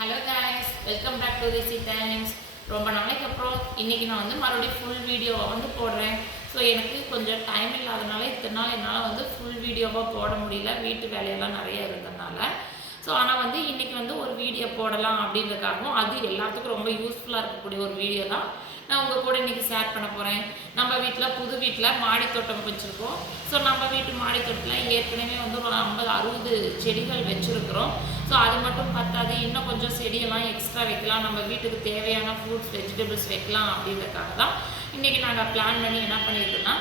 Hello guys, welcome back to Rishi Times. ரொம்ப நாளைக்கு அப்புறம் இன்றைக்கி நான் வந்து மறுபடியும் ஃபுல் வீடியோவை வந்து போடுறேன். ஸோ எனக்கு கொஞ்சம் டைம் இல்லாதனால இத்தனை நாள் என்னால் வந்து ஃபுல் வீடியோவாக போட முடியல, வீட்டு வேலையெல்லாம் நிறைய இருந்ததுனால. ஸோ ஆனால் வந்து இன்றைக்கி வந்து ஒரு வீடியோ போடலாம் அப்படின்றதுக்காகவும் அது எல்லாத்துக்கும் ரொம்ப யூஸ்ஃபுல்லாக இருக்கக்கூடிய ஒரு வீடியோ தான் நான் உங்கள் கூட இன்றைக்கி ஷேர் பண்ண போகிறேன். நம்ம வீட்டில் புது வீட்டில் மாடி தோட்டம் வச்சுருக்கோம். ஸோ நம்ம வீட்டு மாடி தோட்டத்தில் ஏற்கனவே வந்து ஒரு 50-60 செடிகள் வச்சுருக்குறோம். ஸோ அது மட்டும் பத்தாது, இன்னும் கொஞ்சம் செடியெல்லாம் எக்ஸ்ட்ரா வைக்கலாம், நம்ம வீட்டுக்கு தேவையான ஃப்ரூட்ஸ் வெஜிடபிள்ஸ் வைக்கலாம் அப்படின்றதுக்காக தான் இன்றைக்கி நாங்கள் பிளான் பண்ணி என்ன பண்ணியிருக்கோன்னா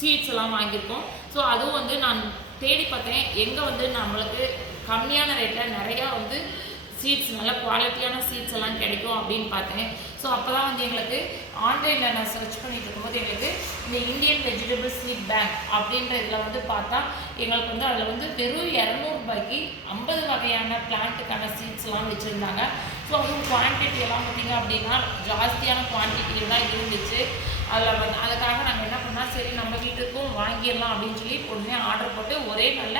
சீட்ஸ் எல்லாம் வாங்கியிருக்கோம். ஸோ அதுவும் வந்து நான் தேடி பார்த்தேன், எங்கே வந்து நம்மளுக்கு கம்மியான ரேட்டில் நிறையா வந்து சீட்ஸ் நல்ல குவாலிட்டியான சீட்ஸ் எல்லாம் கிடைக்கும் அப்படின்னு பார்த்தேன். ஸோ அப்போ தான் வந்து எங்களுக்கு ஆன்லைனில் நான் சர்ச் பண்ணிட்டு இருக்கும்போது எங்களுக்கு இந்த இந்தியன் வெஜிடபிள் சீட் பேங்க் அப்படின்ற இதில் வந்து பார்த்தா எங்களுக்கு வந்து அதில் வந்து வெறும் 200 ரூபாய்க்கு 50 வகையான பிளான்ட்டுக்கான சீட்ஸ்லாம் வச்சுருந்தாங்க. ஸோ அதுவும் குவான்டிட்டி எல்லாம் பார்த்திங்க அப்படின்னா ஜாஸ்தியான குவான்டிட்டியில் தான் இருந்துச்சு. அதில் வந்து அதுக்காக நாங்கள் என்ன பண்ணால், சரி நம்ம வீட்டுக்கும் வாங்கிடலாம் அப்படின்னு சொல்லி உடனே ஆர்டர் போட்டு ஒரே நல்ல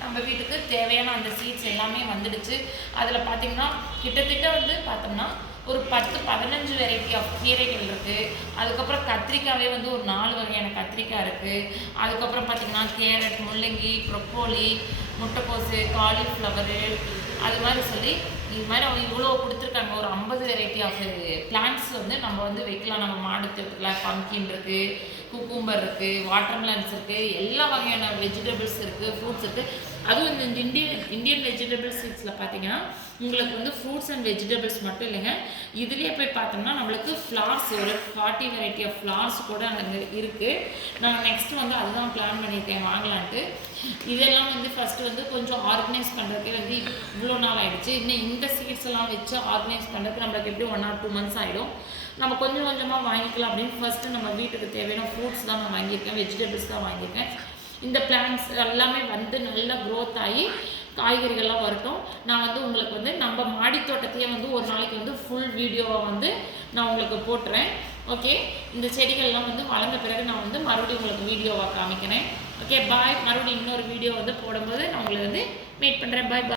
நம்ம வீட்டுக்கு தேவையான அந்த சீட்ஸ் எல்லாமே வந்துடுச்சு. அதில் பார்த்திங்கன்னா கிட்டத்தட்ட வந்து பார்த்தோம்னா ஒரு 10-15 வெரைட்டி ஆஃப் கீரைகள் இருக்குது. அதுக்கப்புறம் கத்திரிக்காவே வந்து ஒரு 4 வகையான கத்திரிக்காய் இருக்குது. அதுக்கப்புறம் பார்த்திங்கன்னா கேரட், முள்ளங்கி, ப்ரொக்கோலி, முட்டைக்கோசு, காலிஃப்ளவரு, அது மாதிரி சொல்லி இது மாதிரி அவங்க இவ்வளோ கொடுத்துருக்காங்க. ஒரு 50 வெரைட்டி ஆஃப் பிளான்ட்ஸ் வந்து நம்ம வந்து வைக்கலாம். நம்ம மாடுத்தோட்டத்தில் பம்கின் இருக்குது, குக்கும்பர் இருக்குது, வாட்டர்மெலன்ஸ் இருக்குது, எல்லா வகையான வெஜிடபிள்ஸ் இருக்குது, ஃப்ரூட்ஸ் இருக்குது. அதுவும் இந்த இந்தியன் வெஜிடபிள் சீட்ஸில் பார்த்தீங்கன்னா உங்களுக்கு வந்து ஃப்ரூட்ஸ் அண்ட் வெஜிடபிள்ஸ் மட்டும் இல்லைங்க, இதுலேயே போய் பார்த்தோம்னா நம்மளுக்கு ஃப்ளார்ஸ் ஒரு 40 வெரைட்டி ஆஃப் ஃப்ளார்ஸ் கூட அங்கே இருக்குது. நான் நெக்ஸ்ட்டு வந்து அதுதான் பிளான் பண்ணியிருக்கேன் வாங்கலான்ட்டு. இதெல்லாம் வந்து ஃபஸ்ட்டு வந்து கொஞ்சம் ஆர்கனைஸ் பண்ணுறதுக்கே வந்து இவ்வளோ நாள் ஆகிடுச்சு. இன்னும் இந்த சீட்ஸ் எல்லாம் வச்சு ஆர்கனைஸ் பண்ணுறதுக்கு நம்மளுக்கு எப்படி 1 or 2 months ஆகிடும். நம்ம கொஞ்சம் கொஞ்சமாக வாங்கிக்கலாம் அப்படின்னு ஃபஸ்ட்டு நம்ம வீட்டுக்கு தேவையான ஃப்ரூட்ஸ் தான் நான் வாங்கியிருக்கேன், வெஜிடபிள்ஸ் தான் வாங்கியிருக்கேன். இந்த பிளான்ட்ஸ் எல்லாமே வந்து நல்லா க்ரோத் ஆகி காய்கறிகள்லாம் வரட்டும். நான் வந்து உங்களுக்கு வந்து நம்ம மாடி தோட்டத்தையே வந்து ஒரு நாளைக்கு வந்து ஃபுல் வீடியோவை வந்து நான் உங்களுக்கு போட்டுறேன். ஓகே, இந்த செடிகள்லாம் வந்து வளர்ந்த பிறகு நான் வந்து மறுபடியும் உங்களுக்கு வீடியோவாக காமிக்கிறேன். ஓகே, பாய். மறுபடியும் இன்னொரு வீடியோ வந்து போடும்போது நான் உங்களை வந்து மீட் பண்ணுறேன். பாய்.